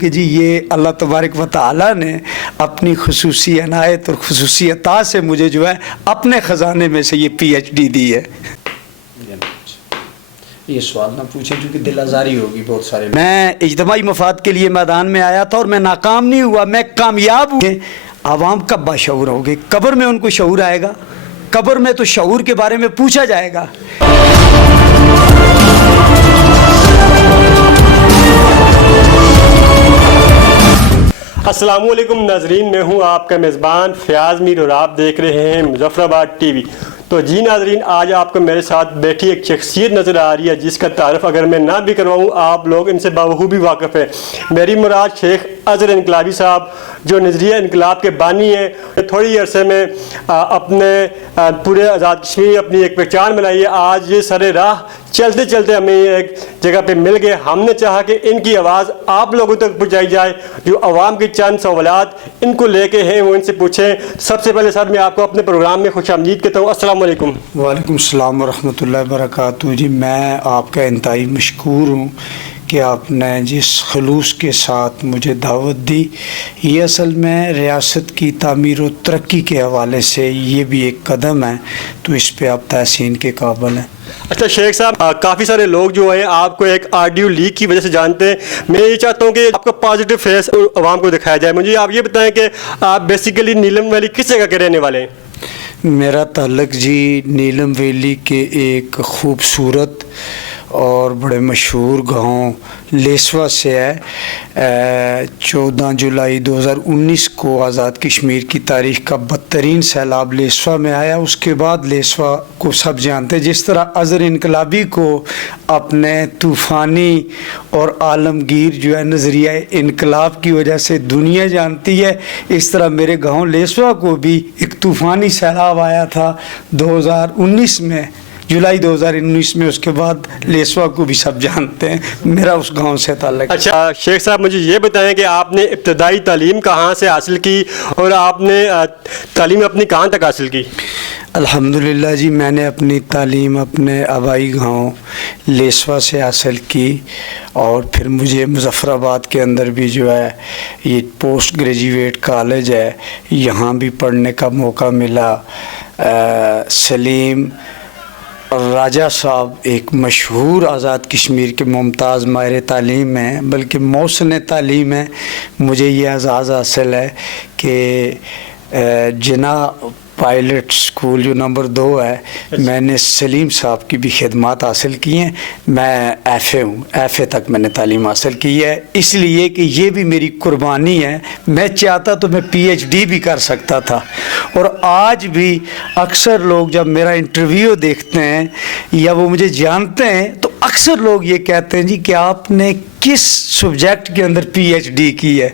کہ جی یہ اللہ تبارک و تعالیٰ نے اپنی خصوصی عنایت اور خصوصی عطا سے مجھے جو ہے اپنے خزانے میں سے یہ پی ایچ ڈی دی ہے۔ یہ سوال نہ پوچھیں کیونکہ دل آزاری ہوگی بہت سارے۔ میں اجتماعی مفاد کے لیے میدان میں آیا تھا اور میں ناکام نہیں ہوا، میں کامیاب ہوں۔ عوام کب باشعور ہوگی؟ قبر میں ان کو شعور آئے گا، قبر میں تو شعور کے بارے میں پوچھا جائے گا۔ السلام علیکم ناظرین، میں ہوں آپ کا میزبان فیاض میر اور آپ دیکھ رہے ہیں مظفر آباد ٹی وی۔ تو جی ناظرین، آج آپ کو میرے ساتھ بیٹھی ایک شخصیت نظر آ رہی ہے جس کا تعارف اگر میں نہ بھی کرواؤں آپ لوگ ان سے بخوبی واقف ہیں۔ میری مراد شیخ اظہر انقلابی صاحب جو نظریہ انقلاب کے بانی ہیں، تھوڑی عرصے میں اپنے پورے آزاد کشمیر اپنی ایک پہچان بنائی ہے۔ آج یہ سارے راہ چلتے چلتے ہمیں ایک جگہ پہ مل گئے۔ ہم نے چاہا کہ ان کی آواز آپ لوگوں تک پہنچائی جائے، جو عوام کی چند سوالات ان کو لے کے ہیں وہ ان سے پوچھیں۔ سب سے پہلے سر میں آپ کو اپنے پروگرام میں خوش آمدید کہتا ہوں۔ السلام علیکم۔ وعلیکم السلام ورحمۃ اللہ وبرکاتہ۔ جی میں آپ کا انتہائی مشکور ہوں کہ آپ نے جس خلوص کے ساتھ مجھے دعوت دی، یہ اصل میں ریاست کی تعمیر و ترقی کے حوالے سے یہ بھی ایک قدم ہے، تو اس پہ آپ تحسین کے قابل ہیں۔ اچھا شیخ صاحب، کافی سارے لوگ جو ہیں آپ کو ایک آڈیو لیک کی وجہ سے جانتے ہیں۔ میں یہ چاہتا ہوں کہ آپ کا پازیٹیو فیس عوام کو دکھایا جائے۔ مجھے آپ یہ بتائیں کہ آپ بیسیکلی نیلم ویلی کس جگہ کے رہنے والے ہیں؟ میرا تعلق جی نیلم ویلی کے ایک خوبصورت اور بڑے مشہور گاؤں لیسوا سے ہے۔ 14 جولائی 2019 کو آزاد کشمیر کی تاریخ کا بدترین سیلاب لیسوا میں آیا۔ اس کے بعد لیسوا کو سب جانتے، جس طرح اظہر انقلابی کو اپنے طوفانی اور عالمگیر جو ہے نظریہ انقلاب کی وجہ سے دنیا جانتی ہے، اس طرح میرے گاؤں لیسوا کو بھی ایک طوفانی سیلاب آیا تھا 2019 میں، جولائی 2019 میں۔ اس کے بعد لیسوا کو بھی سب جانتے ہیں، میرا اس گاؤں سے تعلق ہے۔ اچھا شیخ صاحب، مجھے یہ بتائیں کہ آپ نے ابتدائی تعلیم کہاں سے حاصل کی اور آپ نے تعلیم اپنی کہاں تک حاصل کی؟ الحمدللہ جی، میں نے اپنی تعلیم اپنے آبائی گاؤں لیسوا سے حاصل کی، اور پھر مجھے مظفر آباد کے اندر بھی جو ہے یہ پوسٹ گریجویٹ کالج ہے، یہاں بھی پڑھنے کا موقع ملا۔ سلیم راجہ صاحب ایک مشہور آزاد کشمیر کے ممتاز ماہر تعلیم ہیں، بلکہ محسن تعلیم ہیں۔ مجھے یہ اعزاز حاصل ہے کہ جنا پائلٹ سکول جو نمبر 2 ہے، میں نے سلیم صاحب کی بھی خدمات حاصل کی ہیں۔ میں ایف اے ہوں، ایف اے تک میں نے تعلیم حاصل کی ہے، اس لیے کہ یہ بھی میری قربانی ہے۔ میں چاہتا تو میں پی ایچ ڈی بھی کر سکتا تھا، اور آج بھی اکثر لوگ جب میرا انٹرویو دیکھتے ہیں یا وہ مجھے جانتے ہیں تو اکثر لوگ یہ کہتے ہیں جی کہ آپ نے کس سبجیکٹ کے اندر پی ایچ ڈی کی ہے؟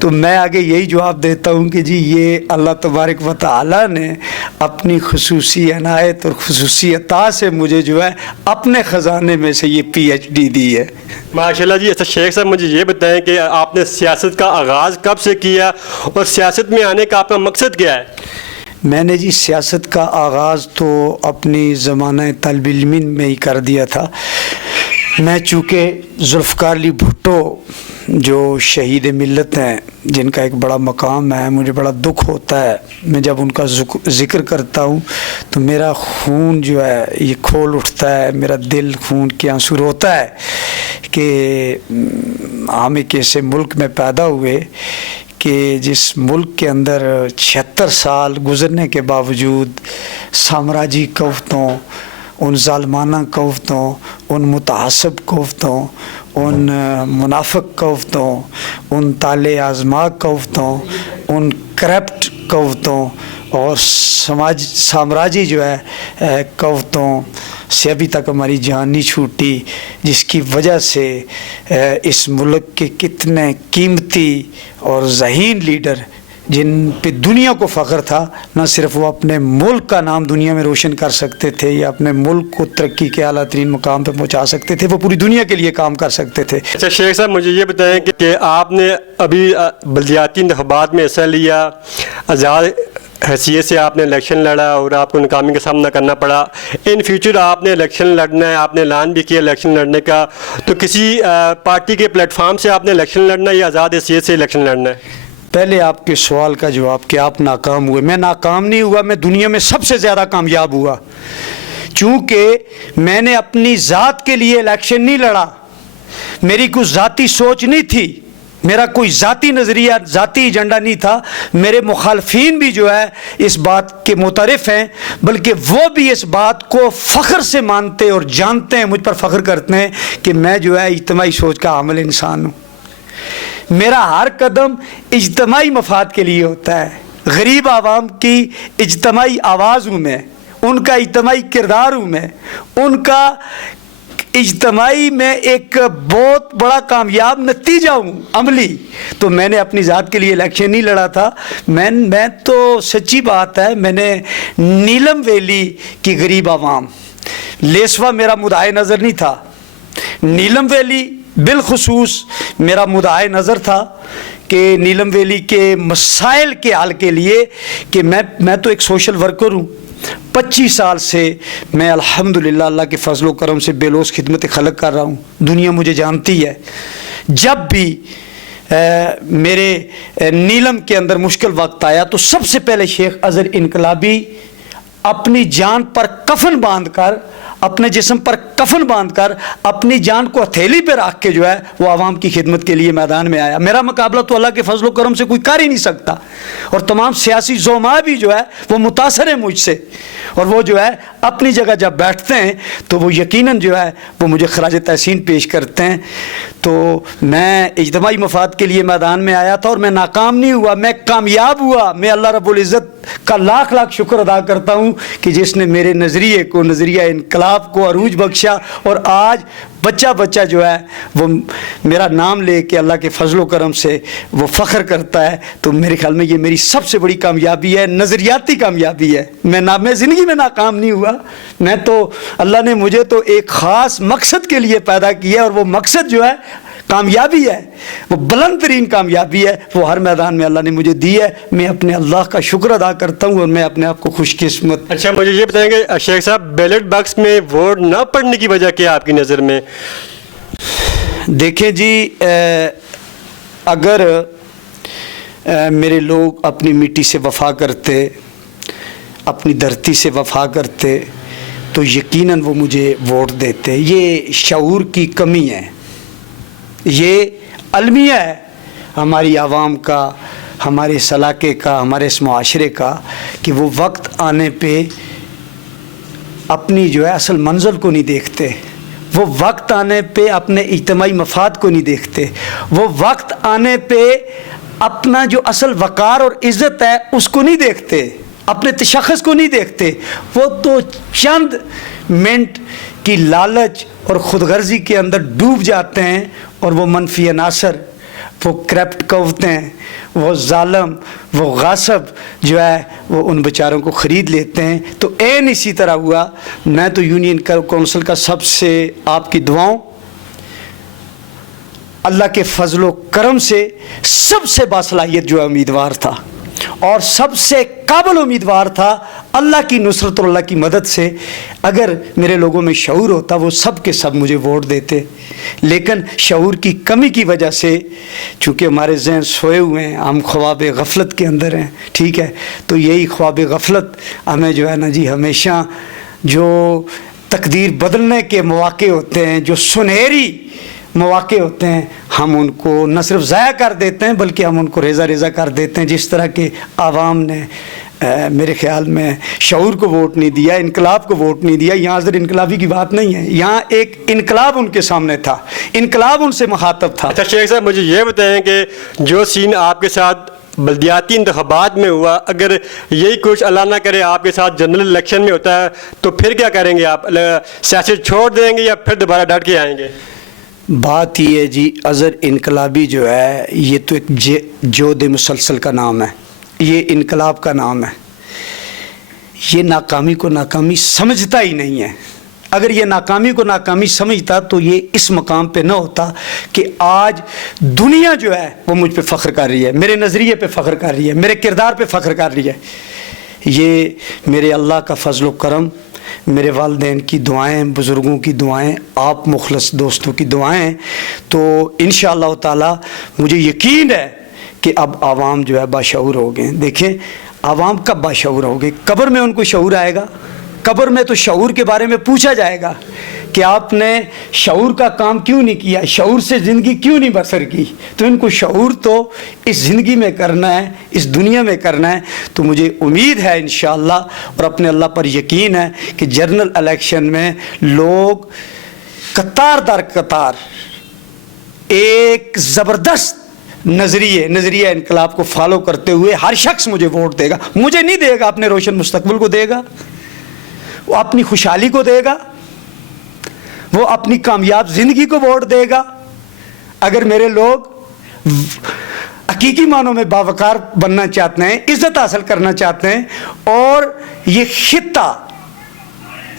تو میں آگے یہی جواب دیتا ہوں کہ جی یہ اللہ تبارک و تعالیٰ نے اپنی خصوصی عنایت اور خصوصی عطا سے مجھے جو ہے اپنے خزانے میں سے یہ پی ایچ ڈی دی ہے۔ ماشاءاللہ جی۔ اچھا شیخ صاحب، مجھے یہ بتائیں کہ آپ نے سیاست کا آغاز کب سے کیا اور سیاست میں آنے کا آپ کا مقصد کیا ہے؟ میں نے جی سیاست کا آغاز تو اپنی زمانہ طالب علمی میں ہی کر دیا تھا۔ میں چونکہ ذوالفقار علی بھٹو جو شہید ملت ہیں، جن کا ایک بڑا مقام ہے، مجھے بڑا دکھ ہوتا ہے میں جب ان کا ذکر کرتا ہوں تو میرا خون جو ہے یہ کھول اٹھتا ہے، میرا دل خون کے آنسو روتا ہے کہ ہم ایک ایسے ملک میں پیدا ہوئے کہ جس ملک کے اندر 76 سال گزرنے کے باوجود سامراجی قوتوں، ان ظالمانہ قوتوں، ان متعصب قوتوں، ان منافق قوتوں، ان طالع آزما قوتوں، ان کرپٹ قوتوں اور سامراجی جو ہے قوتوں سے ابھی تک ہماری جان نہیں چھوٹی، جس کی وجہ سے اس ملک کے کتنے قیمتی اور ذہین لیڈر جن پہ دنیا کو فخر تھا، نہ صرف وہ اپنے ملک کا نام دنیا میں روشن کر سکتے تھے یا اپنے ملک کو ترقی کے اعلیٰ ترین مقام پہ پہنچا سکتے تھے، وہ پوری دنیا کے لیے کام کر سکتے تھے۔ اچھا شیخ صاحب، مجھے یہ بتائیں کہ آپ نے ابھی بلدیاتی انتخابات میں حصہ لیا، حیثیت سے آپ نے الیکشن لڑا اور آپ کو ناکامی کا سامنا کرنا پڑا. ان فیوچر آپ نے الیکشن لڑنا ہے, آپ نے اعلان بھی کیا الیکشن لڑنے کا, تو کسی پارٹی کے پلیٹ فارم سے آپ نے الیکشن لڑنا ہے یا آزاد حیثیت سے الیکشن لڑنا ہے؟ پہلے آپ کے سوال کا جواب کہ آپ ناکام ہوئے. میں ناکام نہیں ہوا, میں دنیا میں سب سے زیادہ کامیاب ہوا, چونکہ میں نے اپنی ذات کے لیے الیکشن نہیں لڑا. میری کوئی ذاتی سوچ نہیں تھی, میرا کوئی ذاتی نظریہ, ذاتی ایجنڈا نہیں تھا. میرے مخالفین بھی جو ہے اس بات کے معترف ہیں, بلکہ وہ بھی اس بات کو فخر سے مانتے اور جانتے ہیں, مجھ پر فخر کرتے ہیں کہ میں جو ہے اجتماعی سوچ کا حامل انسان ہوں. میرا ہر قدم اجتماعی مفاد کے لیے ہوتا ہے. غریب عوام کی اجتماعی آواز ہوں میں, ان کا اجتماعی کردار ہوں میں, ان کا اجتماعی میں ایک بہت بڑا کامیاب نتیجہ ہوں عملی. تو میں نے اپنی ذات کے لیے الیکشن نہیں لڑا تھا. میں تو سچی بات ہے, میں نے نیلم ویلی کی غریب عوام, لیسوا میرا مدعائے نظر نہیں تھا, نیلم ویلی بالخصوص میرا مدعائے نظر تھا کہ نیلم ویلی کے مسائل کے حل کے لیے, کہ میں تو ایک سوشل ورکر ہوں. 25 سال سے میں الحمدللہ اللہ کے فضل و کرم سے بے لوث خدمت خلق کر رہا ہوں. دنیا مجھے جانتی ہے. جب بھی میرے نیلم کے اندر مشکل وقت آیا تو سب سے پہلے شیخ اظہر انقلابی اپنی جان پر کفن باندھ کر, اپنے جسم پر کفن باندھ کر, اپنی جان کو ہتھیلی پہ رکھ کے جو ہے وہ عوام کی خدمت کے لیے میدان میں آیا. میرا مقابلہ تو اللہ کے فضل و کرم سے کوئی کر ہی نہیں سکتا, اور تمام سیاسی زعماء بھی جو ہے وہ متاثر ہیں مجھ سے, اور وہ جو ہے اپنی جگہ جب بیٹھتے ہیں تو وہ یقیناً جو ہے وہ مجھے خراج تحسین پیش کرتے ہیں. تو میں اجتماعی مفاد کے لیے میدان میں آیا تھا اور میں ناکام نہیں ہوا, میں کامیاب ہوا. میں اللہ رب العزت کا لاکھ لاکھ شکر ادا کرتا ہوں کہ جس نے میرے نظریے کو, نظریہ انقلاب کو عروج بخشا, اور آج بچہ جو ہے وہ میرا نام لے کے اللہ کے فضل و کرم سے وہ فخر کرتا ہے. تو میرے خیال میں یہ میری سب سے بڑی کامیابی ہے, نظریاتی کامیابی ہے. میں زندگی میں ناکام نہیں ہوا. میں تو اللہ نے مجھے تو ایک خاص مقصد کے لیے پیدا کیا, اور وہ مقصد جو ہے کامیابی ہے, وہ بلند ترین کامیابی ہے, وہ ہر میدان میں اللہ نے مجھے دی ہے. میں اپنے اللہ کا شکر ادا کرتا ہوں, اور میں اپنے آپ کو خوش قسمت. اچھا, مجھے یہ بتائیں کہ شیخ صاحب بیلٹ باکس میں ووٹ نہ پڑنے کی وجہ کیا آپ کی نظر میں؟ دیکھیں جی, اگر میرے لوگ اپنی مٹی سے وفا کرتے, اپنی دھرتی سے وفا کرتے, تو یقیناً وہ مجھے ووٹ دیتے. یہ شعور کی کمی ہے, یہ المیہ ہے ہماری عوام کا, ہمارے اس علاقے کا, ہمارے اس معاشرے کا, کہ وہ وقت آنے پہ اپنی جو ہے اصل منزل کو نہیں دیکھتے, وہ وقت آنے پہ اپنے اجتماعی مفاد کو نہیں دیکھتے, وہ وقت آنے پہ اپنا جو اصل وقار اور عزت ہے اس کو نہیں دیکھتے, اپنے تشخص کو نہیں دیکھتے. وہ تو چند منٹ کی لالچ اور خود غرضی کے اندر ڈوب جاتے ہیں, اور وہ منفی عناصر, وہ کرپٹ قوتیں, وہ ظالم, وہ غاصب جو ہے وہ ان بیچاروں کو خرید لیتے ہیں. تو عین اسی طرح ہوا. میں تو یونین کونسل کا سب سے آپ کی دعاؤں, اللہ کے فضل و کرم سے سب سے باصلاحیت جو امیدوار تھا, اور سب سے قابل امیدوار تھا. اللہ کی نصرت اور اللہ کی مدد سے اگر میرے لوگوں میں شعور ہوتا وہ سب کے سب مجھے ووٹ دیتے, لیکن شعور کی کمی کی وجہ سے, چونکہ ہمارے ذہن سوئے ہوئے ہیں, ہم خواب غفلت کے اندر ہیں, ٹھیک ہے, تو یہی خواب غفلت ہمیں جو ہے نا جی ہمیشہ جو تقدیر بدلنے کے مواقع ہوتے ہیں, جو سنہری مواقع ہوتے ہیں, ہم ان کو نہ صرف ضائع کر دیتے ہیں بلکہ ہم ان کو ریزہ ریزہ کر دیتے ہیں. جس طرح کہ عوام نے میرے خیال میں شعور کو ووٹ نہیں دیا, انقلاب کو ووٹ نہیں دیا. یہاں ذرا انقلابی کی بات نہیں ہے, یہاں ایک انقلاب ان کے سامنے تھا, انقلاب ان سے مخاطب تھا. اچھا شیخ صاحب, مجھے یہ بتائیں کہ جو سین آپ کے ساتھ بلدیاتی انتخابات میں ہوا, اگر یہی کچھ اللہ نہ کرے آپ کے ساتھ جنرل الیکشن میں ہوتا ہے تو پھر کیا کریں گے آپ؟ سیاست چھوڑ دیں گے یا پھر دوبارہ ڈٹ کے آئیں گے؟ بات یہ ہے جی, اظہر انقلابی جو ہے یہ تو ایک جود مسلسل کا نام ہے, یہ انقلاب کا نام ہے. یہ ناکامی کو ناکامی سمجھتا ہی نہیں ہے. اگر یہ ناکامی کو ناکامی سمجھتا تو یہ اس مقام پہ نہ ہوتا کہ آج دنیا جو ہے وہ مجھ پہ فخر کر رہی ہے, میرے نظریے پہ فخر کر رہی ہے, میرے کردار پہ فخر کر رہی ہے. یہ میرے اللہ کا فضل و کرم، میرے والدین کی دعائیں، بزرگوں کی دعائیں، آپ مخلص دوستوں کی دعائیں، تو انشاءاللہ تعالی مجھے یقین ہے کہ اب عوام جو ہے باشعور ہو گئے. دیکھیں عوام کب باشعور ہو گئے؟ قبر میں ان کو شعور آئے گا. قبر میں تو شعور کے بارے میں پوچھا جائے گا کہ آپ نے شعور کا کام کیوں نہیں کیا، شعور سے زندگی کیوں نہیں بسر کی. تو ان کو شعور تو اس زندگی میں کرنا ہے، اس دنیا میں کرنا ہے. تو مجھے امید ہے انشاءاللہ اور اپنے اللہ پر یقین ہے کہ جنرل الیکشن میں لوگ قطار در قطار ایک زبردست نظریہ انقلاب کو فالو کرتے ہوئے ہر شخص مجھے ووٹ دے گا. مجھے نہیں دے گا، اپنے روشن مستقبل کو دے گا، وہ اپنی خوشحالی کو دے گا، وہ اپنی کامیاب زندگی کو ووٹ دے گا. اگر میرے لوگ حقیقی معنوں میں باوقار بننا چاہتے ہیں، عزت حاصل کرنا چاہتے ہیں، اور یہ خطہ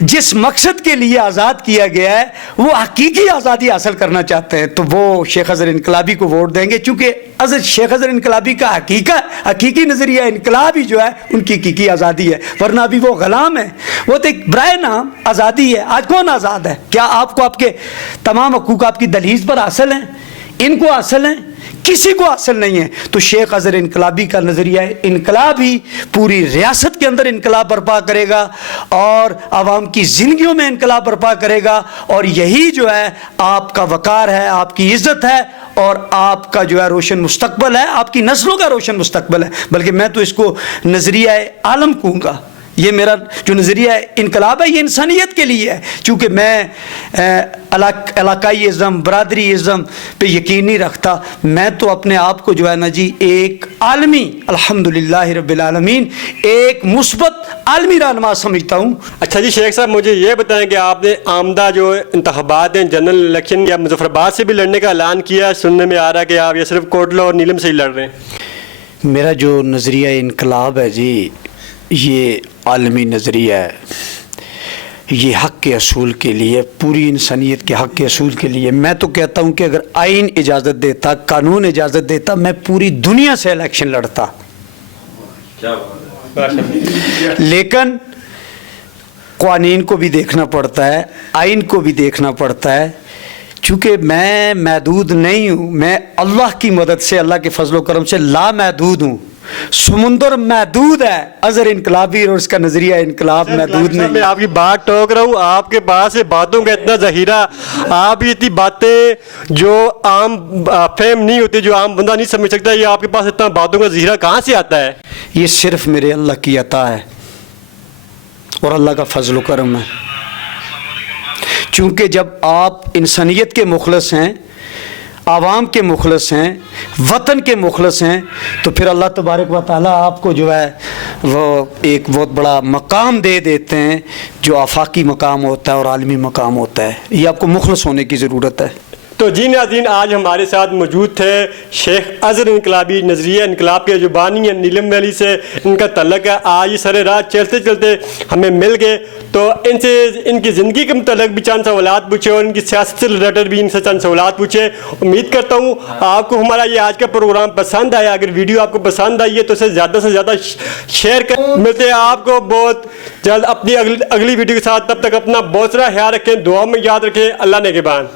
جس مقصد کے لیے آزاد کیا گیا ہے وہ حقیقی آزادی حاصل کرنا چاہتے ہیں، تو وہ شیخ اظہر انقلابی کو ووٹ دیں گے. چونکہ شیخ اظہر انقلابی کا حقیقی نظریہ انقلاب ہی جو ہے ان کی حقیقی آزادی ہے، ورنہ ابھی وہ غلام ہے. وہ تو ایک برائے نام آزادی ہے. آج کون آزاد ہے؟ کیا آپ کو آپ کے تمام حقوق آپ کی دہلیز پر حاصل ہیں؟ ان کو حاصل ہیں؟ کسی کو حاصل نہیں ہے. تو شیخ اظہر انقلابی کا نظریہ انقلاب ہی پوری ریاست کے اندر انقلاب برپا کرے گا اور عوام کی زندگیوں میں انقلاب برپا کرے گا، اور یہی جو ہے آپ کا وقار ہے، آپ کی عزت ہے، اور آپ کا جو ہے روشن مستقبل ہے، آپ کی نسلوں کا روشن مستقبل ہے. بلکہ میں تو اس کو نظریہ عالم کہوں گا. یہ میرا جو نظریہ انقلاب ہے یہ انسانیت کے لیے ہے. چونکہ میں علاقائی ازم، برادری ازم پہ یقین نہیں رکھتا. میں تو اپنے آپ کو جو ہے نا جی ایک عالمی، الحمدللہ رب العالمین، ایک مثبت عالمی رہنما سمجھتا ہوں. اچھا جی شیخ صاحب، مجھے یہ بتائیں کہ آپ نے آمدہ جو انتخابات ہیں، جنرل الیکشن، یا مظفر آباد سے بھی لڑنے کا اعلان کیا، سننے میں آ رہا ہے کہ آپ یہ صرف کوٹلہ اور نیلم سے ہی لڑ رہے ہیں. میرا جو نظریہ انقلاب ہے جی یہ عالمی نظریہ ہے. یہ حق کے اصول کے لیے، پوری انسانیت کے حق کے اصول کے لیے. میں تو کہتا ہوں کہ اگر آئین اجازت دیتا، قانون اجازت دیتا، میں پوری دنیا سے الیکشن لڑتا. لیکن قوانین کو بھی دیکھنا پڑتا ہے، آئین کو بھی دیکھنا پڑتا ہے. چونکہ میں محدود نہیں ہوں، میں اللہ کی مدد سے، اللہ کے فضل و کرم سے لامحدود ہوں. سمندر محدود ہے، اظہر انقلابی اور اس کا نظریہ انقلاب محدود نہیں. میں آپ کی بات ٹوک رہا ہوں، آپ کے پاس باتوں کا اتنا ذخیرہ، آپ یہ اتنی باتیں جو عام فہم نہیں ہوتی، جو عام بندہ نہیں سمجھ سکتا، یہ آپ کے پاس اتنا باتوں کا ذخیرہ کہاں سے آتا ہے؟ یہ صرف میرے اللہ کی عطا ہے اور اللہ کا فضل و کرم ہے. چونکہ جب آپ انسانیت کے مخلص ہیں، عوام کے مخلص ہیں، وطن کے مخلص ہیں، تو پھر اللہ تبارک و تعالیٰ آپ کو جو ہے وہ ایک بہت بڑا مقام دے دیتے ہیں، جو آفاقی مقام ہوتا ہے اور عالمی مقام ہوتا ہے. یہ آپ کو مخلص ہونے کی ضرورت ہے. تو جی ناظرین، آج ہمارے ساتھ موجود تھے شیخ اظہر انقلابی، نظریہ انقلاب کے جو بانی ہیں، نیلم ویلی سے ان کا تعلق ہے. آج سر رات چلتے چلتے ہمیں مل گئے، تو ان سے ان کی زندگی کے متعلق بھی چند سوالات پوچھے اور ان کی سیاست سے ریلیٹڈ بھی ان سے چند سوالات پوچھے. امید کرتا ہوں آپ کو ہمارا یہ آج کا پروگرام پسند آیا. اگر ویڈیو آپ کو پسند آئی ہے تو اسے زیادہ سے زیادہ شیئر کریں. ملتے ہیں آپ کو بہت جلد اپنی اگلی ویڈیو کے ساتھ. تب تک اپنا بہت سارا خیال رکھیں، دعا میں یاد رکھیں. اللہ نگہبان.